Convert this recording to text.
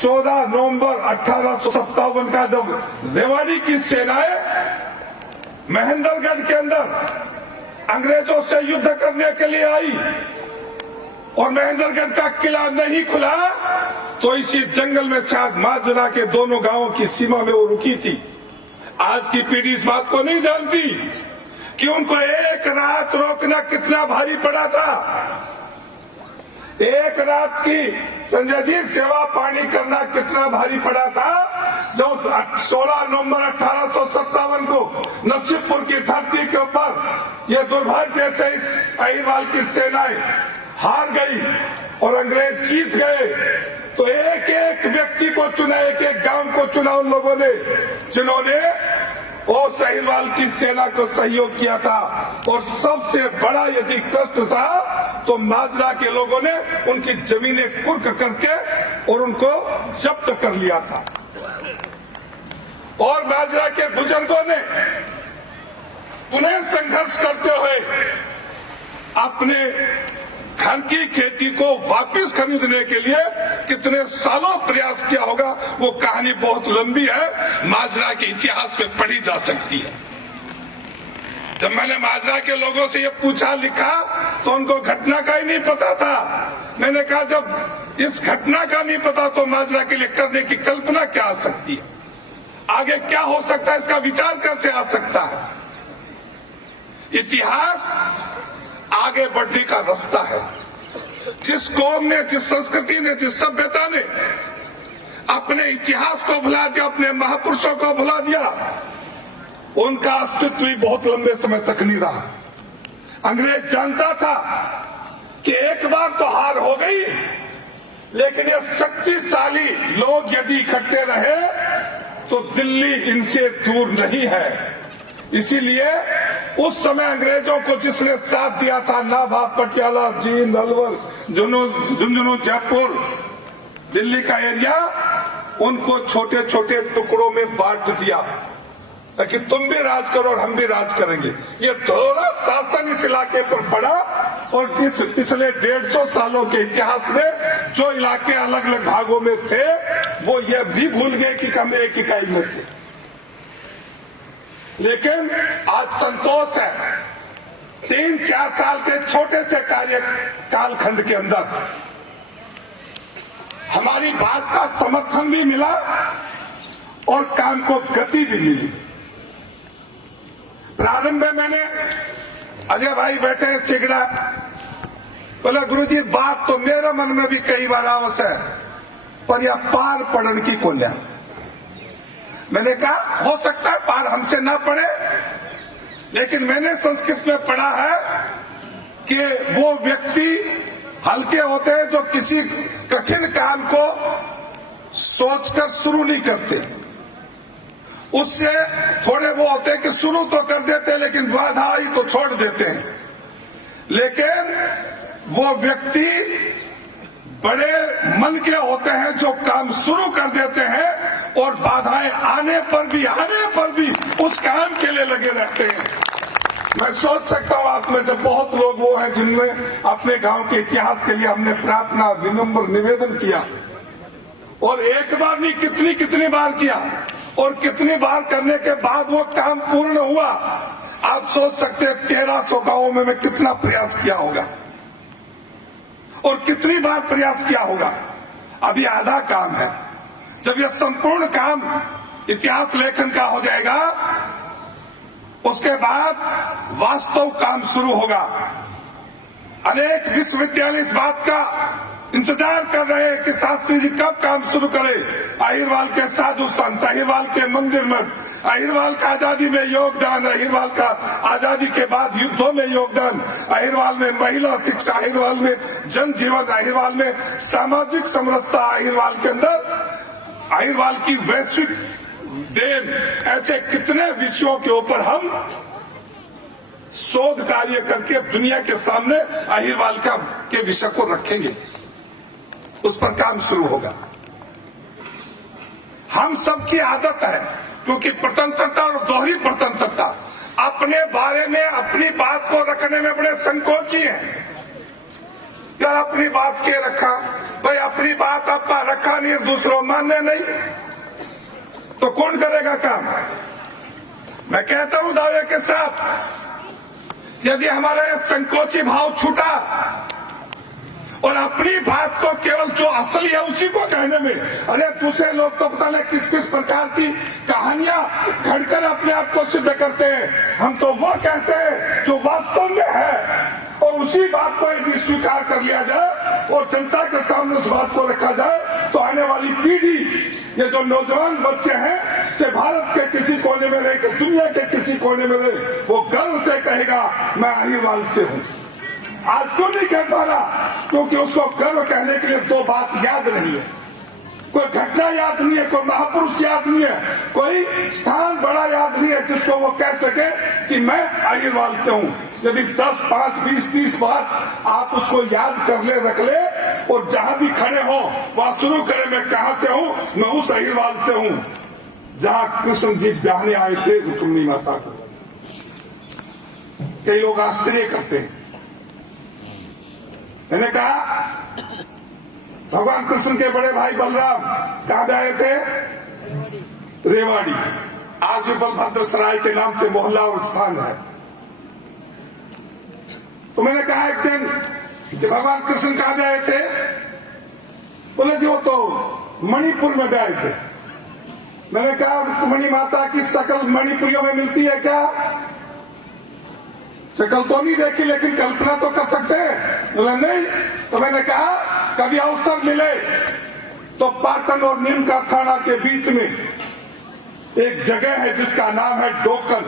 14 नवंबर 1857 का जब रेवाड़ी की सेनाएं महेंद्रगढ़ के अंदर अंग्रेजों से युद्ध करने के लिए आई और महेंद्रगढ़ का किला नहीं खुला तो इसी जंगल में शायद माजरा के दोनों गांवों की सीमा में वो रुकी थी। आज की पीढ़ी इस बात को नहीं जानती कि उनको एक रात रोकना कितना भारी पड़ा था। एक रात की संजय जी सेवा पानी करना कितना भारी पड़ा था। जो 16 नवंबर 1857 को नसीबपुर की धरती के ऊपर यह दुर्भाग्य से इस अहिरवाल की सेनाएं हार गई और अंग्रेज जीत गए तो एक एक व्यक्ति को चुना, एक एक गांव को चुना उन लोगों ने जिन्होंने और अहिरवाल की सेना को सहयोग किया था। और सबसे बड़ा यदि कष्ट था तो माजरा के लोगों ने उनकी जमीनें कुर्क करके और उनको जब्त कर लिया था। और माजरा के बुजुर्गों ने पुनः संघर्ष करते हुए अपने घर की खेती को वापस खरीदने के लिए कितने सालों प्रयास किया होगा, वो कहानी बहुत लंबी है, माजरा के इतिहास में पढ़ी जा सकती है। जब मैंने माजरा के लोगों से ये पूछा लिखा तो उनको घटना का ही नहीं पता था। मैंने कहा जब इस घटना का नहीं पता तो माजरा के लिए करने की कल्पना क्या आ सकती है, आगे क्या हो सकता है, इसका विचार कैसे आ सकता है। इतिहास आगे बढ़ने का रास्ता है। जिस कौम ने, जिस संस्कृति ने, जिस सभ्यता ने अपने इतिहास को भुला दिया, अपने महापुरुषों को भुला दिया, उनका अस्तित्व भी बहुत लंबे समय तक नहीं रहा। अंग्रेज जानता था कि एक बार तो हार हो गई, लेकिन ये शक्तिशाली लोग यदि इकट्ठे रहे तो दिल्ली इनसे दूर नहीं है। इसीलिए उस समय अंग्रेजों को जिसने साथ दिया था, नाभा, पटियाला, जींद, अलवर, झुंझुनू, जयपुर, दिल्ली का एरिया, उनको छोटे छोटे टुकड़ों में बांट दिया ताकि तुम भी राज करो और हम भी राज करेंगे। ये दोहरा शासन इस इलाके पर पड़ा और इस पिछले 150 सालों के इतिहास में जो इलाके अलग अलग भागों में थे वो ये भी भूल गए कि हम एक इकाई में थे। लेकिन आज संतोष है, 3-4 साल के छोटे से कालखंड के अंदर हमारी बात का समर्थन भी मिला और काम को गति भी मिली। प्रारंभ में मैंने, अजय भाई बैठे हैं सिगड़ा, बोला गुरुजी बात तो मेरे मन में भी कई बार आवश्यक है पर यह पार पढ़न की कोल्या। मैंने कहा हो सकता है पार हमसे ना पढ़े, लेकिन मैंने संस्कृत में पढ़ा है कि वो व्यक्ति हल्के होते हैं जो किसी कठिन काम को सोचकर शुरू नहीं करते। उससे थोड़े वो होते हैं कि शुरू तो कर देते हैं लेकिन बाधा आई तो छोड़ देते हैं। लेकिन वो व्यक्ति बड़े मन के होते हैं जो काम शुरू कर देते हैं और बाधाएं आने पर भी उस काम के लिए लगे रहते हैं। मैं सोच सकता हूं आप में से बहुत लोग वो हैं जिनमें अपने गांव के इतिहास के लिए हमने प्रार्थना, विनम्र निवेदन किया और एक बार नहीं कितनी बार किया और कितनी बार करने के बाद वो काम पूर्ण हुआ। आप सोच सकते हैं 1300 गांवों में मैं कितना प्रयास किया होगा और कितनी बार प्रयास किया होगा। अभी आधा काम है। जब यह संपूर्ण काम इतिहास लेखन का हो जाएगा उसके बाद वास्तव काम शुरू होगा। अनेक विश्वविद्यालय इस बात का इंतजार कर रहे हैं कि शास्त्री जी कब काम शुरू करें। अहिरवाल के साधु संत, अहिरवाल के मंदिर में, अहिरवाल का आजादी में योगदान, अहिरवाल का आजादी के बाद युद्धों में योगदान, अहिरवाल में महिला शिक्षा, अहिरवाल में जनजीवन, अहिरवाल में सामाजिक समरसता, अहिरवाल के अंदर अहिरवाल की वैश्विक देन, ऐसे कितने विषयों के ऊपर हम शोध कार्य करके दुनिया के सामने अहिरवाल के विषय को रखेंगे। उस पर काम शुरू होगा। हम सबकी आदत है, क्योंकि स्वतंत्रता और दोहरी स्वतंत्रता, अपने बारे में अपनी बात को रखने में बड़े संकोची हैं। यार अपनी बात के रखा, भाई अपनी बात अपना रखा नहीं, दूसरों मानने नहीं, तो कौन करेगा काम? मैं कहता हूं दावे के साथ, यदि हमारा ये संकोची भाव छूटा और अपनी बात को केवल जो असली है उसी को कहने में, अरे दूसरे लोग तो पता नहीं किस किस प्रकार की कहानियां घड़कर अपने आप को सिद्ध करते हैं। हम तो वो कहते हैं जो वास्तव में है, और उसी बात को यदि स्वीकार कर लिया जाए और जनता के सामने उस बात को रखा जाए तो आने वाली पीढ़ी, ये जो नौजवान बच्चे हैं, चाहे भारत के किसी कोने में रहे, दुनिया के किसी कोने में रहे, वो गर्व से कहेगा मैं अहिरवाल से हूं। आज क्यों नहीं कह पा रहा? क्योंकि उसको गर्व कहने के लिए दो बात याद नहीं है, कोई घटना याद नहीं है, कोई महापुरुष याद नहीं है, कोई स्थान बड़ा याद नहीं है जिसको वो कह सके कि मैं अहिरवाल से हूं। यदि 10, 5, 20, 30 बार आप उसको याद कर ले, रख ले, और जहां भी खड़े हो वहां शुरू करें मैं कहां से हूं, मैं उस अहिरवाल से हूं जहां कृष्ण जी ब्याहने आए थे रुक्मिणी माता को। कई लोग आश्चर्य करते हैं। मैंने कहा भगवान कृष्ण के बड़े भाई बलराम कहां पे आए थे? रेवाड़ी। आज भी बलभद्र सराय के नाम से मोहल्ला और स्थान है। तो मैंने कहा एक दिन कि भगवान कृष्ण कहां पे आए थे? बोले जी वो तो मणिपुर में गए थे। मैंने कहा रुक्मिणी माता की शकल मणिपुरियों में मिलती है क्या? शकल तो नहीं देखी लेकिन कल्पना तो कर सकते हैं। बोला नहीं। तो मैंने कहा कभी अवसर मिले तो पाटन और नीम का थाना के बीच में एक जगह है जिसका नाम है डोकन।